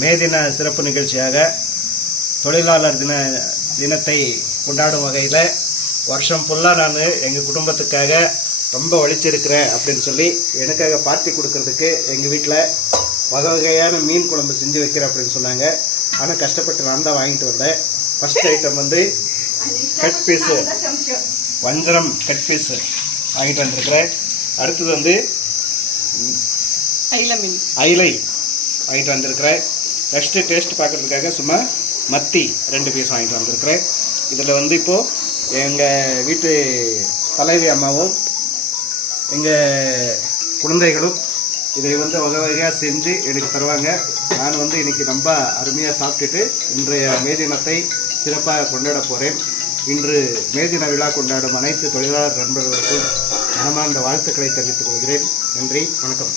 மே தின சிறப்பு நிகழ்ச்சியாக தொழிலாளர் தினத்தை கொண்டாடும் வகையில் வருஷம் ஃபுல்லாக நான் எங்கள் குடும்பத்துக்காக ரொம்ப உழைச்சிருக்கிறேன் அப்படின்னு சொல்லி எனக்காக பார்ட்டி கொடுக்கறதுக்கு எங்கள் வீட்டில் வகை வகையான மீன் குழம்பு செஞ்சு வைக்கிறேன் அப்படின்னு சொன்னாங்க. ஆனால் கஷ்டப்பட்டு நான் தான் வாங்கிட்டு வந்தேன். ஃபஸ்ட் ஐட்டம் வந்து கட் பீஸு, வஞ்சரம் கட் பீஸு வாங்கிட்டு வந்துருக்கிறேன். அடுத்தது வந்து ஐலை வாங்கிட்டு வந்திருக்கிறேன். நெக்ஸ்ட்டு டேஸ்ட் பார்க்குறதுக்காக சும்மா மத்தி 2 பீஸ் வாங்கிட்டு வந்திருக்கிறேன். இதில் வந்து இப்போது எங்கள் வீட்டு தலைவி அம்மாவும் எங்கள் குழந்தைகளும் இதை வந்து வகை வகையாக செஞ்சு எனக்கு தருவாங்க. நான் வந்து இன்றைக்கி ரொம்ப அருமையாக சாப்பிட்டுட்டு இன்றைய மே தினத்தை சிறப்பாக கொண்டாட போகிறேன். இன்று மே தின விழா கொண்டாடும் அனைத்து தொழிலாளர் நண்பர்களுக்கும் மனமார்ந்த வாழ்த்துக்களை தெரிவித்துக் கொள்கிறேன். நன்றி, வணக்கம்.